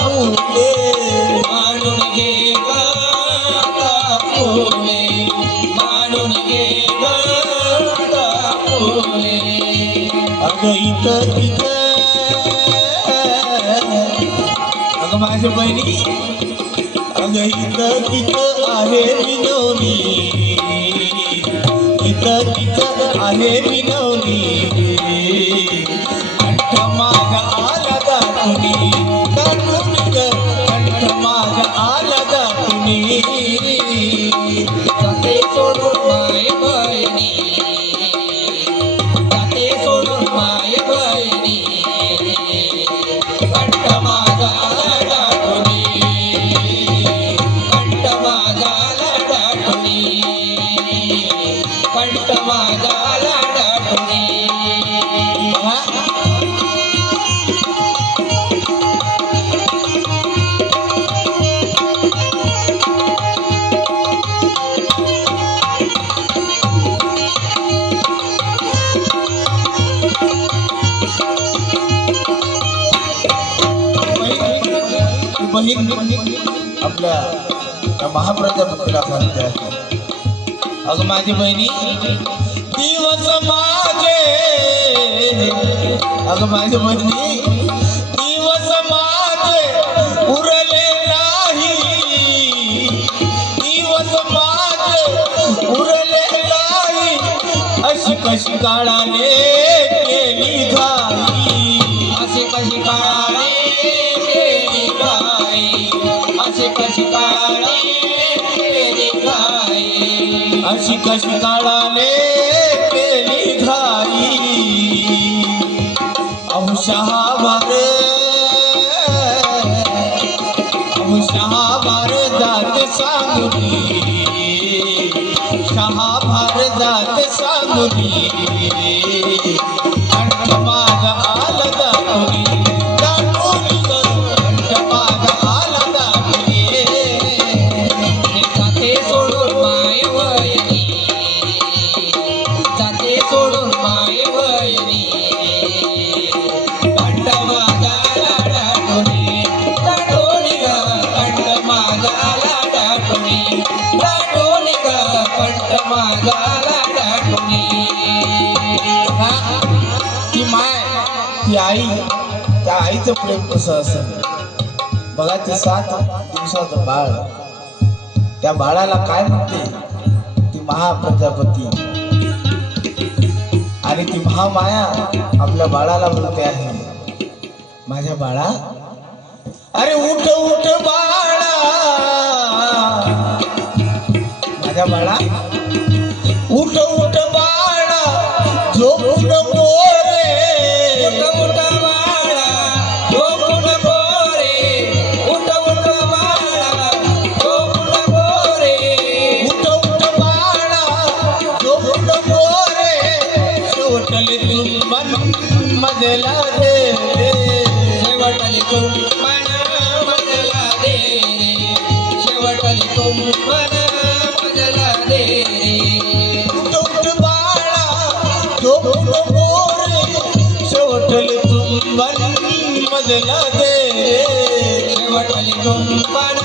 फुले मांडून घे ग आता फुले मांडून घे ग आता फुले अगं इथं तिथं अगं माझ्या बहिणी अगं इथं तिथं आहे विनवणी इथं तिथं आहे विनवणी कंठ माग आला दाटुनी दाटुनी ग कंठ माग आला दाटुनी जाते सोडून माय बहिणी जाते सोडून माय बहिणी कंठ मागाला दाटुनी कंठ मागाला दाटुनी कंठ मागाला दाटुनी बहीण आपल्या त्या महाप्रजापतीला सांगते आहे अगं माझी बहिणी दिवस माझे अगं माझी बहिणी दिवस माझे उरले नाही दिवस माझे उरले नाही अशी कशी काळाने केली घाई असे कशी काळाने केली घाई असे कशी काळाने केली घाई अशी कशी काळाने केली घाई शहाभार जात सांगुनी शहाभार जात सांगुनी कंठ माग आला दाटुनी दाटुनी ग कंठ माग आला दाटुनी जाते सोडून माय वयनी जाते सोडून माय वयनी कंठ मागाला दाटुनी दाटुनी ग कंठ मागाला दाटुनी दाटुनी ग कंठ मागाला दाटुनी ती माय ती आई त्या आईचं प्रेम कसं असेल बघा ते 7 दिवसाचं बाळ त्या बाळाला काय म्हणते ती महाप्रजापती आणि ती महामाया आपल्या बाळाला म्हणते आहे माझ्या बाळा अरे उठ उठ बाळा माझ्या बाळा उठ उठ बाळा झोपू नको रे उठ उठ बाळा झोपू नको रे उठ उठ बाळा झोपू नको रे उठ उठ बाळा झोपू नको रे शेवटले तू मन मजला दे शेवटली कुंभन मजला दे रे शेवटली कुंभन मजला दे रे उठ उठ बाळा झोपू नको रे शेवटले तू मन मजला दे शेवटली कुंभन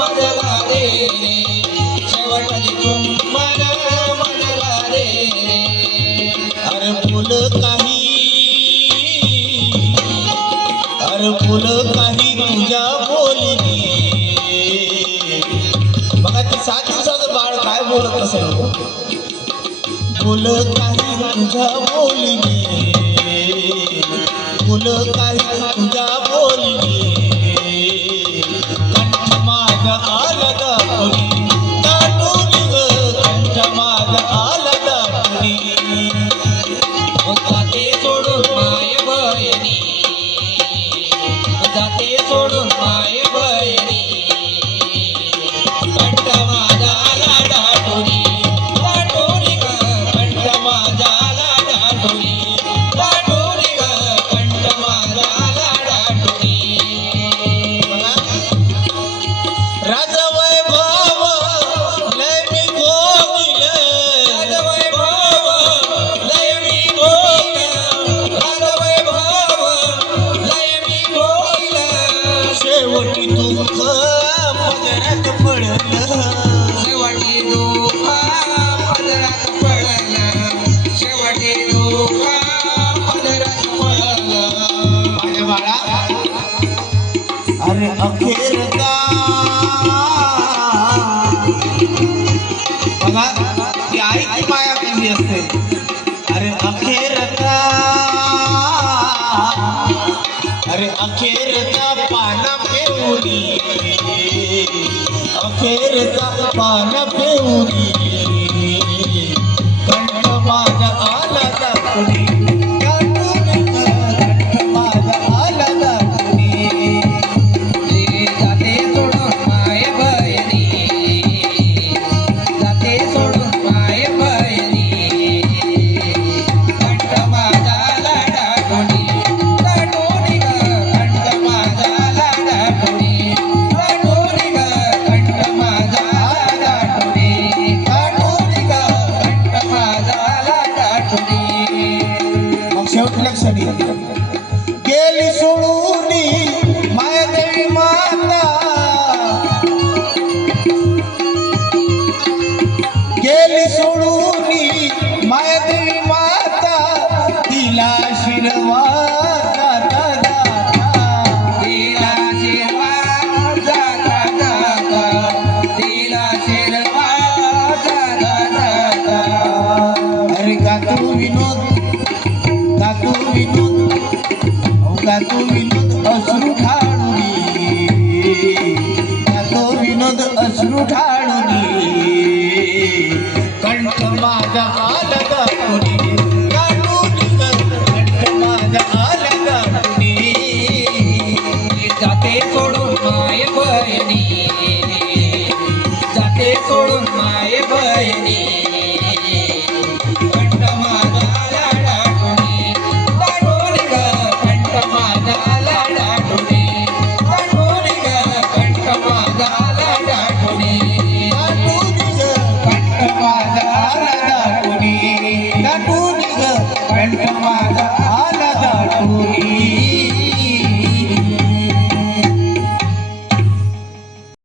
मजला दे रे शेवटली कुंभन मजला दे रे अरे फुलं काही अरे फुलं काही तुझ्या बोलली बघा ते 7 दिवसाचं बाळ काय बोलत असेल फुलं काही तुझ्या बोलली फुलं काही तुझ्या बोलली कंठ माग आला दाटुनी दाटुनी ग कंठ माग आला दाटुनी जाते सोडून माय बहिणी जाते सोडून माय बहिणी कंठ माझाला दाटुनी दाटुनी ग कंठ माझाला दाटुनी दाटुनी ग कंठ माझाला दुःख पदरात पडलं शेवटी दुःख पदरात पडलं शेवटी दुःख पदरात पडलं माझ्या बाळा अरे अखेरचा बघा ती आईची माया कशी असते अरे अखेरचा अरे अखेरचा पाना पेवली अखेरचा पाना पेवली कंठ माझा आला दाखवली कंठ माझा आला दाखवली जाते सोडून माय बहिणी जाते सोडून माय बहिणी कंठ माझा लाडाकोणी लाडोनी ग कंठ माझा लाडाकोणी लाडोनी ग कंठ माझा लाडाकोणी लाडोनी ग कंठ माझा लाडाकोणी मग शेवटी लक्षात घे गेली सोडून मायादेवी माता गेली सोडून मायादेवी माता तिला शिरवाचा दादा तिला शिरवा जाता जाता तिला शिरवा जाता जाता अरे गातो विनोद गातो विनोद अश्रू ढाळून गातो विनोद अश्रू ढाळून